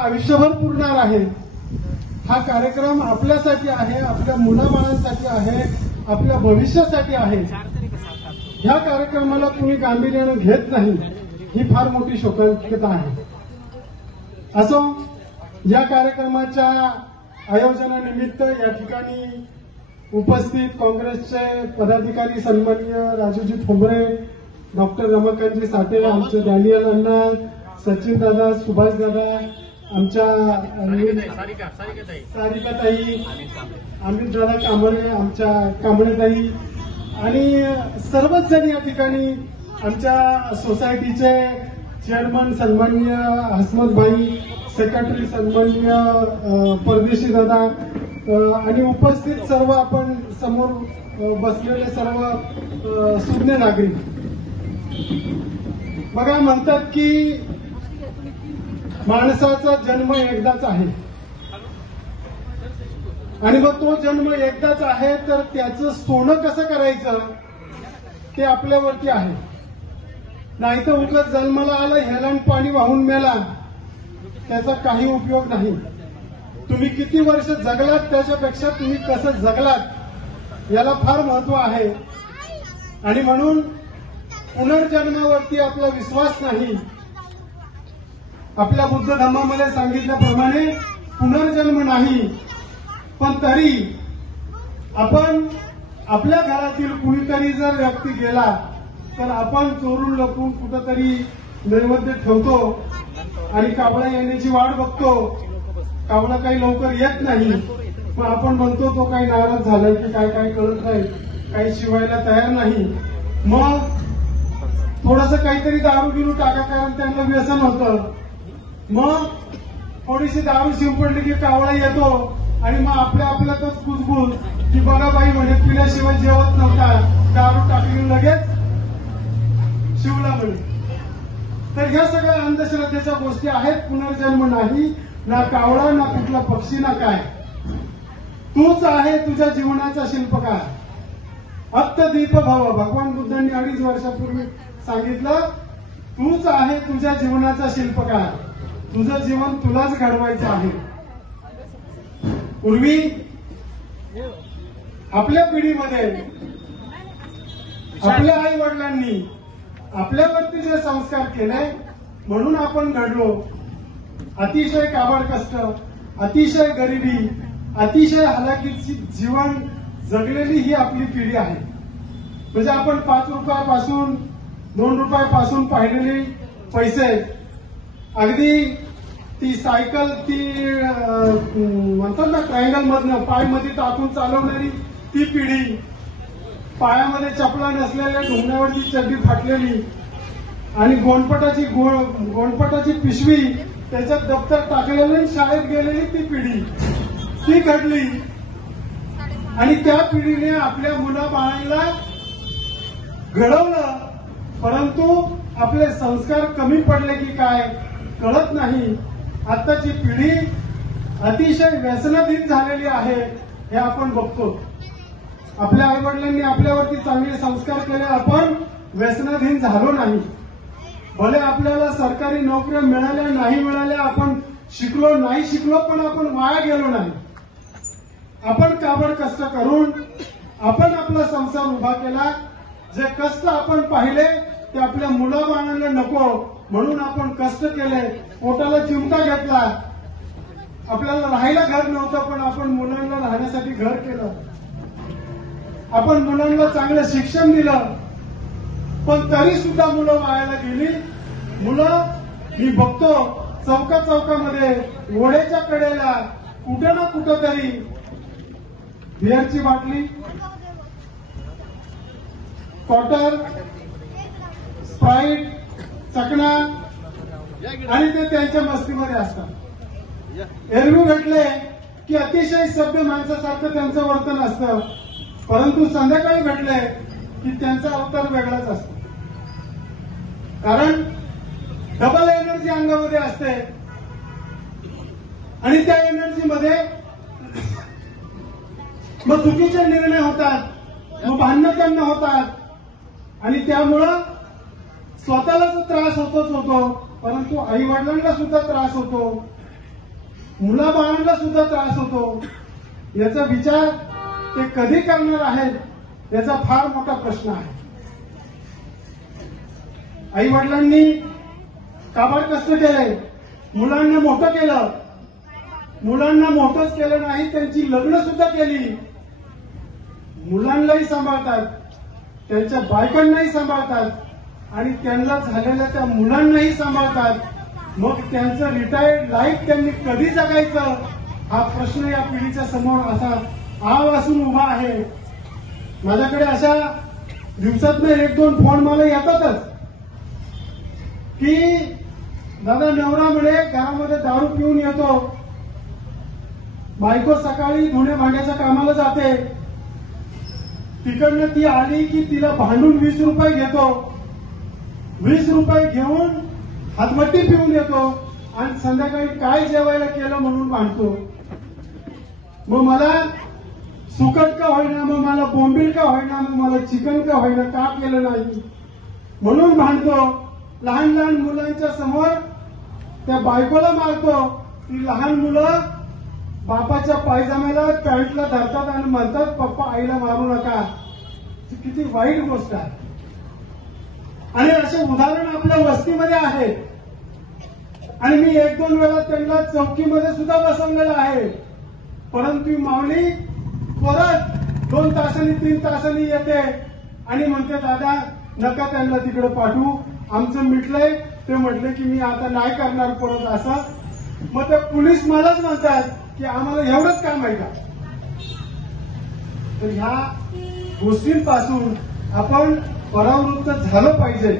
आयुष्यभर पुरणार आहे। हा कार्यक्रम आपल्यासाठी आहे, आपल्या मुलाबाळांसाठी आहे, आपल्या भविष्यासाठी आहे। या कार्यक्रमाला तुम्ही गांभीर्याने घेत नाही ही फार मोठी शोकांतिका आहे। असो, या कार्यक्रमाच्या आयोजनानिमित्त या ठिकाणी उपस्थित काँग्रेसचे पदाधिकारी सन्माननीय राजूजी ठोंबरे, डॉक्टर रमाकांतजी साठे, आमचे डॅनियल अण्णा, सचिन दादा, सुभाष दादा, आमच्या सारिकाताई, अमित दादा कांबळे, आमच्या कांबळेताई आणि सर्वच जण या ठिकाणी, आमच्या सोसायटीचे चेअरमन सन्माननीय हसमत भाई, सेक्रेटरी सन्माननीय परदेशी दादा आणि उपस्थित सर्व आपण समोर बसलेले सर्व सुज्ञ नागरिक। बघा, म्हणतात की माणसाचा जन्म एकदाच आहे आणि मग तो जन्म एकदाच आहे, तर त्याचं सोनं कसं करायचं ते आपल्यावरती आहे। नाही तर उगाच जन्माला आलं हेलान पाणी वाहून मेला, त्याचा काही उपयोग नाही। तुम्ही किती वर्ष जगलात त्याच्यापेक्षा तुम्ही कसं जगलात याला फार महत्व आहे। आणि म्हणून पुनर्जन्मावरती आपला विश्वास नाही। आपल्या बुद्ध धर्मामध्ये सांगितल्याप्रमाणे पुनर्जन्म नाही, पण तरी आपण आपल्या घरातील कुणीतरी जर व्यक्ती गेला तर आपण चोरून लपून कुठंतरी नैवेद्य ठेवतो आणि कावळा येण्याची वाट बघतो। कावळा काही लवकर येत नाही, पण आपण म्हणतो तो काही नाराज झालाय की काय काय कळत नाही, काही शिवायला तयार नाही। मग थोडंसं काहीतरी दारू बिरू टाका, कारण त्यांना व्यसन होतं। मग थोडीशी दारू शिंपडली की कावळा येतो आणि मग आपल्यातच कुजबूज की बघा बाई म्हणे पिल्याशिवाय जेवत नव्हता, दारू टाकली लगेच शिवला म्हणे। तर ह्या सगळ्या अंधश्रद्धेच्या गोष्टी आहेत। पुनर्जन्म नाही, ना कावळा, ना कुठला पक्षी, ना काय। तूच आहे तुझ्या जीवनाचा शिल्पकार। अत्तदीप भव, भगवान बुद्धांनी 2.5 वर्षापूर्वी सांगितलं, तूच आहे तुझ्या जीवनाचा शिल्पकार। तुझं जीवन तुलाच घडवायचं आहे। पूर्वी आपल्या पिढीमध्ये आपल्या आई वडिलांनी आपल्यावरती जे संस्कार केले म्हणून आपण घडलो। अतिशय काबाड कष्ट, अतिशय गरिबी, अतिशय हलाखीची जीवन जगलेली ही आपली पिढी आहे। म्हणजे आपण 5 रुपयापासून 2 रुपयापासून पाहिलेले पैसे, अगदी ती सायकल ती म्हणतात ना ट्रायंगल मधनं पायमध्ये टाकून चालवणारी ती पिढी, पायामध्ये चपला नसलेल्या ढुंगण्यावरची चड्डी फाटलेली आणि गोंडपटाची पिशवी त्याच्यात दप्तर टाकलेली शाळेत गेलेली ती पिढी, ती घडली। आणि त्या पिढीने आपल्या मुलाबाळांना घडवलं, परंतु आपले संस्कार कमी पडले की काय कळत नाही। आताची पिढी अतिशय व्यसनाधीन झालेली आहे हे आपण बघतो। आपल्या आईवडिलांनी आपल्यावरती चांगले संस्कार केले, आपण व्यसनाधीन झालो नाही। भले आपल्याला सरकारी नोकऱ्या मिळाल्या नाही मिळाल्या, आपण शिकलो नाही शिकलो, पण आपण वाया गेलो नाही। आपण काबड कष्ट करून आपण आपला संसार उभा केला। जे कष्ट आपण पाहिले ते आपल्या मुलाबाळांना नको म्हणून आपण कष्ट केले, पोटाला चिमटा घेतला। आपल्याला राहायला घर नव्हतं, पण आपण मुलांना राहण्यासाठी घर केलं। आपण मुलांना चांगलं शिक्षण दिलं, पण तरी सुद्धा मुलं वायाला गेली। मुलं मी बघतो चौकामध्ये ओढ्याच्या कडेला कुठं ना कुठं तरी बिअरची बाटली, क्वार्टर, स्प्राईट, चकना आणि ते त्यांच्या मस्तीमध्ये असतात। एरवी भेटले की अतिशय सभ्य माणसासारखं त्यांचं वर्तन असतं, परंतु संध्याकाळी भेटले की त्यांचा अवतार वेगळाच असतो। कारण डबल एनर्जी अंगामध्ये असते आणि त्या एनर्जीमध्ये मग चुकीचे निर्णय होतात, मग भांडणं करणं होतात आणि त्यामुळं स्वतःला तर त्रास होतोच होतो, परंतु आई वडिलांना सुद्धा त्रास होतो। मुलाबाळांना सुद्धा त्रास होतो. याचा विचार ते कधी करणार आहेत याचा फार मोठा प्रश्न आहे. आई वडिलांनी काबाड कष्ट केले, मुलांना मोठं केलं, मुलांना मोठंच केलं नाही, त्यांची लग्न सुद्धा केली, मुलांनाही सांभाळतात, त्यांच्या बायकांनाही सांभाळतात आणि त्यांना झालेल्या त्या मुलांनाही सांभाळतात. मग त्यांचं रिटायर्ड लाईफ त्यांनी कधी जगायचं हा प्रश्न या पिढीच्या समोर असा आव असून उभा आहे. माझ्याकडे अशा दिवसातनं 1-2 फोन मला येतातच की दादा नवरा म्हणे घरामध्ये दारू पिऊन येतो, बायको सकाळी धुण्या भांड्याच्या कामाला जाते, तिकडनं ती आली की तिला भांडून 20 रुपये घेतो, 20 रुपये घेऊन हातभट्टी पिऊन येतो आणि संध्याकाळी काय जेवायला केलं म्हणून भांडतो. मग मला सुकट का होईना, मग मला बोंबील का होईना, मग मला चिकन का होईना, का केलं नाही म्हणून भांडतो. लहान लहान मुलांच्या समोर त्या बायकोला मारतो. ती लहान मुलं बापाच्या पायजाम्याला पॅन्टला धरतात आणि म्हणतात पप्पा आईला मारू नका. किती वाईट गोष्ट आहे. आणि असे उदाहरण आपल्या वस्तीमध्ये आहे. आणि मी 1-2 वेळा त्यांना चौकीमध्ये सुद्धा बसवलेलं आहे. परंतु माऊली परत 2 तासांनी 3 तासांनी येते आणि म्हणते दादा नका त्यांना तिकडे पाठवू, आमचं मिटलंय. ते म्हटले की मी आता नाही करणार परत असं. मग ते पोलीस मलाच म्हणतात की आम्हाला एवढंच काम आहे का. तर ह्या गोष्टींपासून आपण परावृत्त झालं पाहिजे.